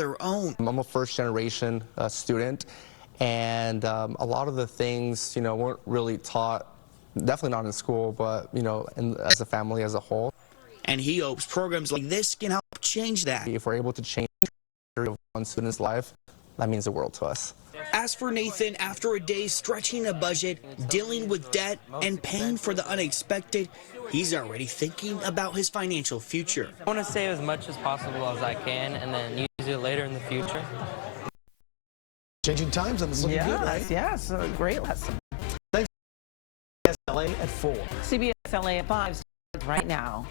their own. I'm a first-generation student, and a lot of the things, weren't really taught, definitely not in school, but, as a family as a whole. And he hopes programs like this can help change that. If we're able to change the trajectory of one student's life, that means the world to us. As for Nathan, after a day stretching a budget, dealing with debt, and paying for the unexpected, he's already thinking about his financial future. I want to save as much as possible as I can and then use it later in the future. Changing times, and it's looking good, right? Yes, a great lesson. Thanks. LA at 4. CBS LA at 5 right now.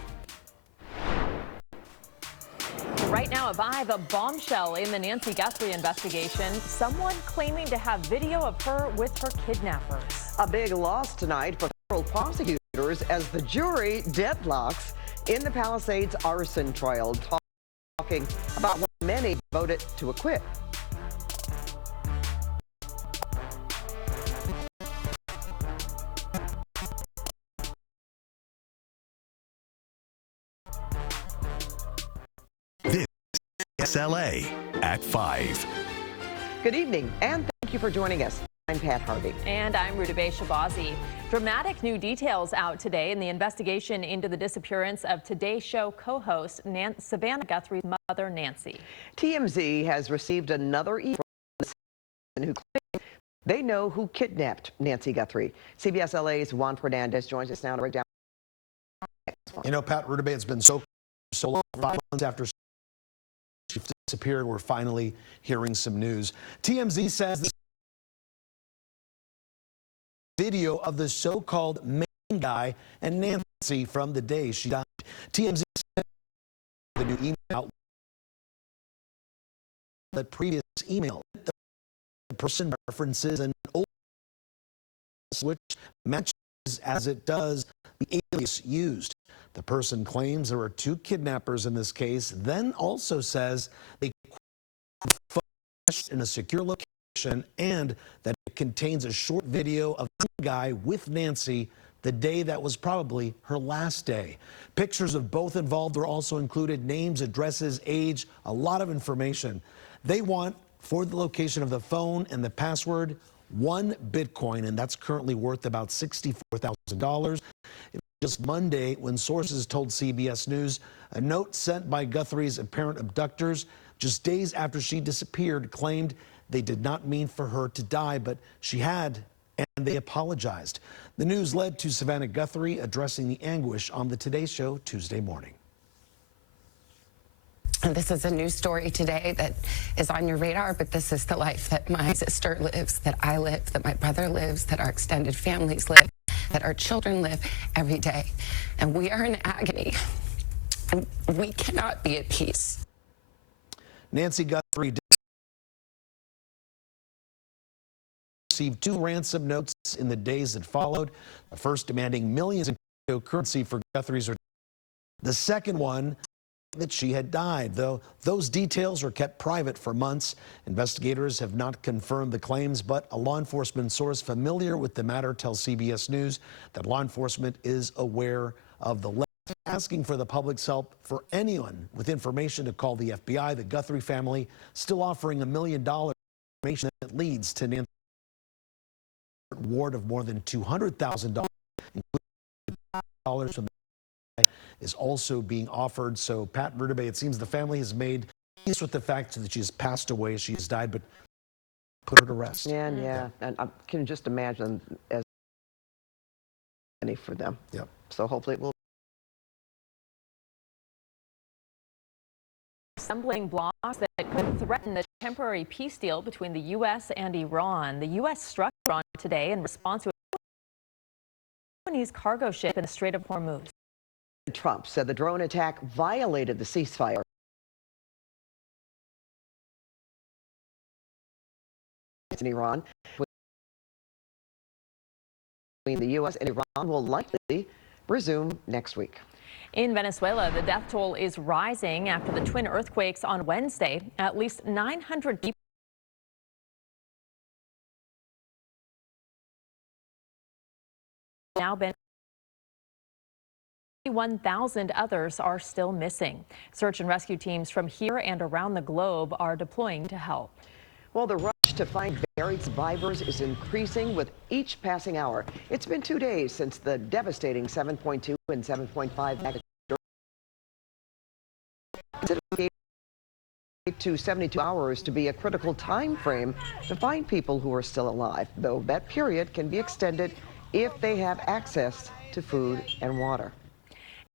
Right now at 5, a bombshell in the Nancy Guthrie investigation. Someone claiming to have video of her with her kidnappers. A big loss tonight for federal prosecutors as the jury deadlocks in the Palisades arson trial, talking about what many voted to acquit. SLA at 5. Good evening, and thank you for joining us. I'm Pat Harvey. And I'm Rutabaga Shabazi. Dramatic new details out today in the investigation into the disappearance of Today Show co-host Savannah Guthrie's mother, Nancy. TMZ has received another email from who claims they know who kidnapped Nancy Guthrie. CBS LA's Juan Fernandez joins us now to break down. Pat, Rutabaga, it's been so long, 5 months after she disappeared. We're finally hearing some news. TMZ says this video of the so-called main guy and Nancy from the day she died. TMZ said the new email that previous email the person references an old which matches as it does the alias used. The person claims there were 2 kidnappers in this case, then also says they in a secure location and that it contains a short video of the guy with Nancy the day that was probably her last day. Pictures of both involved are also included, names, addresses, age, a lot of information. They want, for the location of the phone and the password, 1 Bitcoin, and that's currently worth about $64,000. Just Monday, when sources told CBS News, a note sent by Guthrie's apparent abductors just days after she disappeared claimed they did not mean for her to die, but she had, and they apologized. The news led to Savannah Guthrie addressing the anguish on the Today Show Tuesday morning. And this is a news story today that is on your radar, but this is the life that my sister lives, that I live, that my brother lives, that our extended families live, that our children live every day. And we are in agony, and we cannot be at peace. Nancy Guthrie received 2 ransom notes in the days that followed, the first demanding millions in cryptocurrency for Guthrie's return. The second one that she had died, though those details were kept private for months. Investigators have not confirmed the claims, but a law enforcement source familiar with the matter tells CBS News that law enforcement is aware of the letter, asking for the public's help for anyone with information to call the FBI. The Guthrie family still offering $1 million information that leads to Nancy's reward of more than $200,000, including from the is also being offered. So, Pat Rutabaga, it seems the family has made peace with the fact that she has passed away, she has died, but put her to rest. Yeah. And I can just imagine as many for them. Yep. So hopefully it will. Assembling blocks that could threaten the temporary peace deal between the U.S. and Iran. The U.S. struck Iran today in response to a Chinese cargo ship in the Strait of Hormuz. Trump said the drone attack violated the ceasefire. In Iran, between the U.S. and Iran will likely resume next week. In Venezuela, the death toll is rising after the twin earthquakes on Wednesday. At least 900 people now been 1,000 others are still missing. Search and rescue teams from here and around the globe are deploying to help. Well, the rush to find buried survivors is increasing with each passing hour. It's been 2 days since the devastating 7.2 and 7.5 magnitude to 72 hours to be a critical time frame to find people who are still alive, though that period can be extended if they have access to food and water.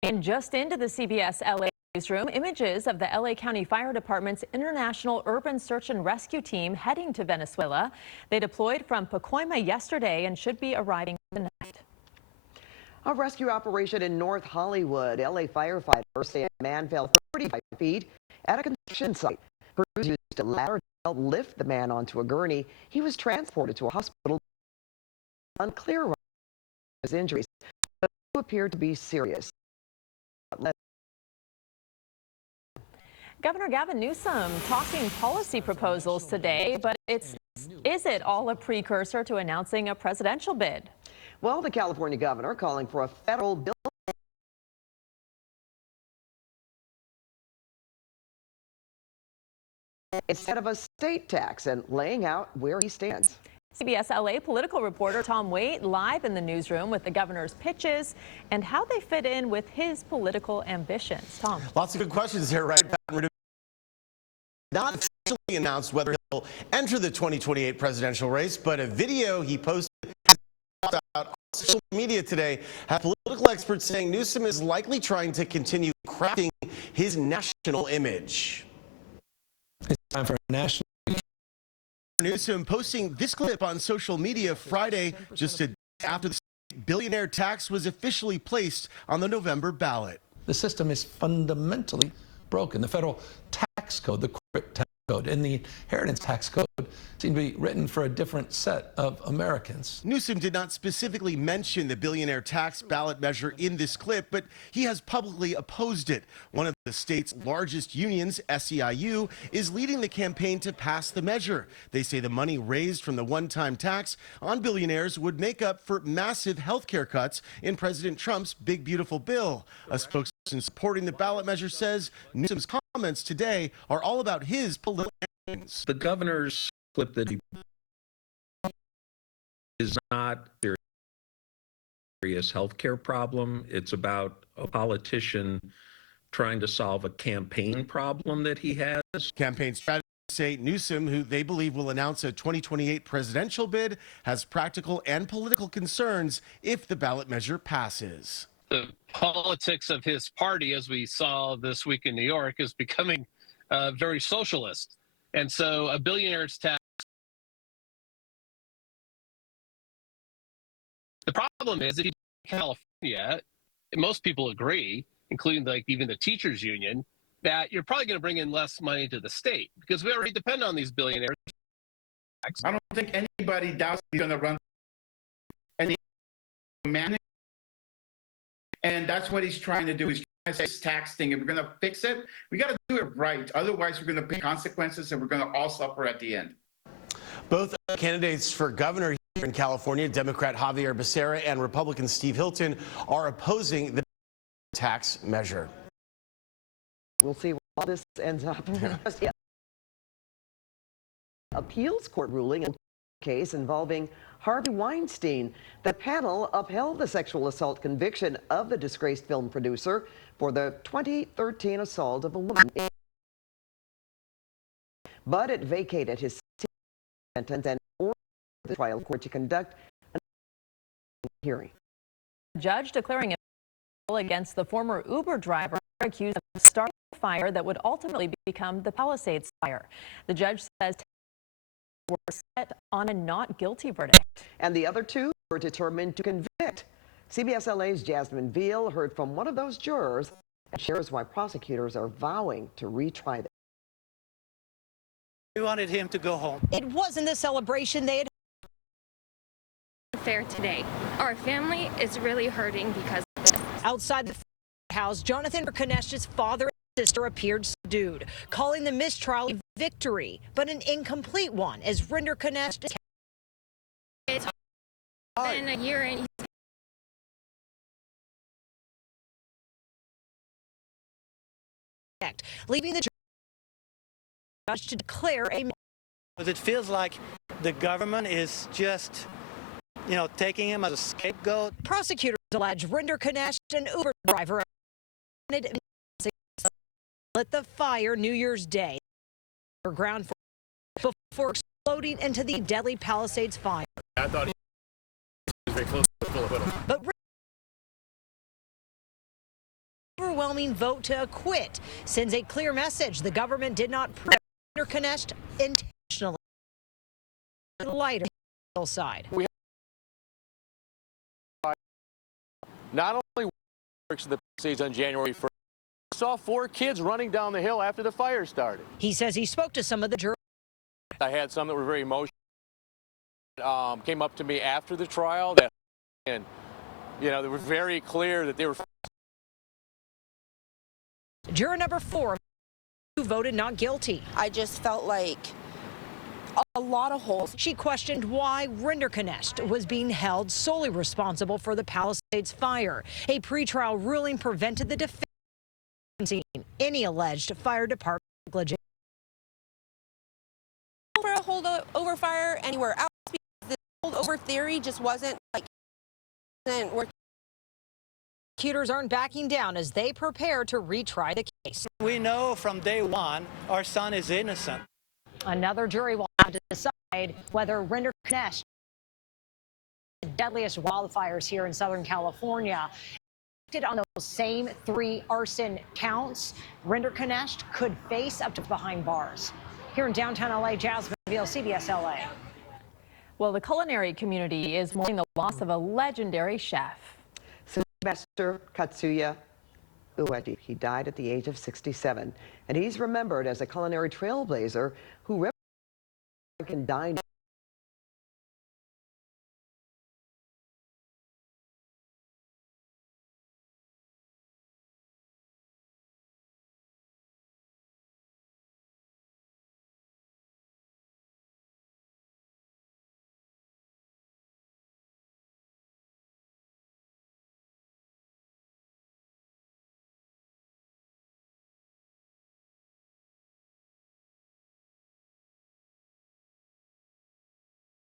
And just into the CBS LA newsroom, images of the LA County Fire Department's International Urban Search and Rescue Team heading to Venezuela. They deployed from Pacoima yesterday and should be arriving tonight. A rescue operation in North Hollywood. LA firefighters say a man fell 35 feet at a construction site. Crews used a ladder to help lift the man onto a gurney. He was transported to a hospital. Unclear about his injuries, but appeared to be serious. Governor Gavin Newsom talking policy proposals today, but is it all a precursor to announcing a presidential bid? Well, the California governor calling for a federal bill instead of a state tax and laying out where he stands. CBS LA political reporter Tom Waite live in the newsroom with the governor's pitches and how they fit in with his political ambitions. Tom. Lots of good questions here, right? Not officially announced whether he'll enter the 2028 presidential race, but a video he posted out on social media today had political experts saying Newsom is likely trying to continue crafting his national image. It's time for a national. Newsom posting this clip on social media Friday, just a day after the billionaire tax was officially placed on the November ballot. The system is fundamentally broken. The federal tax code, the corporate tax code, and the inheritance tax code seem to be written for a different set of Americans. Newsom did not specifically mention the billionaire tax ballot measure in this clip, but he has publicly opposed it. One of the state's largest unions, SEIU, is leading the campaign to pass the measure. They say the money raised from the one-time tax on billionaires would make up for massive health care cuts in President Trump's Big Beautiful Bill. A spokesperson supporting the ballot measure says Newsom's comments today are all about his political aims. The governor's clip that he is not a serious healthcare problem. It's about a politician trying to solve a campaign problem that he has. Campaign strategists say Newsom, who they believe will announce a 2028 presidential bid, has practical and political concerns if the ballot measure passes. The politics of his party, as we saw this week in New York, is becoming very socialist. And so a billionaire's tax. The problem is, if you California, most people agree, including even the teachers union, that you're probably going to bring in less money to the state because we already depend on these billionaires. I don't think anybody doubts he's going to run any manage. And that's what he's trying to do. He's trying to say this tax thing. If we're going to fix it, we got to do it right. Otherwise, we're going to pay consequences and we're going to all suffer at the end. Both candidates for governor here in California, Democrat Javier Becerra and Republican Steve Hilton, are opposing the tax measure. We'll see where this ends up. Appeals court ruling in a case involving Harvey Weinstein. The panel upheld the sexual assault conviction of the disgraced film producer for the 2013 assault of a woman. But it vacated his sentence and ordered the trial court to conduct a hearing. Judge declaring a against the former Uber driver accused of starting a fire that would ultimately become the Palisades fire. The judge says were set on a not guilty verdict. And the other two were determined to convict. CBS LA's Jasmine Veal heard from one of those jurors and shares why prosecutors are vowing to retry this. We wanted him to go home. It wasn't the celebration they had fair today. Our family is really hurting because of this. Outside the house, Jonathan Kanesh's father and sister appeared subdued, calling the mistrial a victory, but an incomplete one, as Rinder Kanesh. It's been a year and leaving the judge to declare a. It feels like the government is just, taking him as a scapegoat. Prosecutors allege Rinder Kanesh, an Uber driver, lit the fire New Year's Day ground before exploding into the deadly Palisades fire. I thought he was very close to the bullet. But overwhelming vote to acquit sends a clear message. The government did not prove Rinder Kanesh intentionally. Lighter side. Not only works in the Palisades on January 1st, saw 4 kids running down the hill after the fire started. He says he spoke to some of the jurors. I had some that were very emotional. Came up to me after the trial, and they were very clear that they were. Juror number 4, who voted not guilty. I just felt like a lot of holes. She questioned why Rinder Kanesh was being held solely responsible for the Palisades fire. A pretrial ruling prevented the defense from any alleged fire department negligence. For a holdover fire anywhere else, because the holdover theory just wasn't working. Prosecutors aren't backing down as they prepare to retry the case. We know from day one our son is innocent. Another jury will have to decide whether Rinder Kanesh, the deadliest wildfires here in Southern California, on those same 3 arson counts. Rinder Kanesh could face up to behind bars. Here in downtown LA, Jasmine Veal, CBS LA. Well, the culinary community is mourning the loss of a legendary chef. Master Katsuya Uedi. He died at the age of 67, and he's remembered as a culinary trailblazer who represented and dined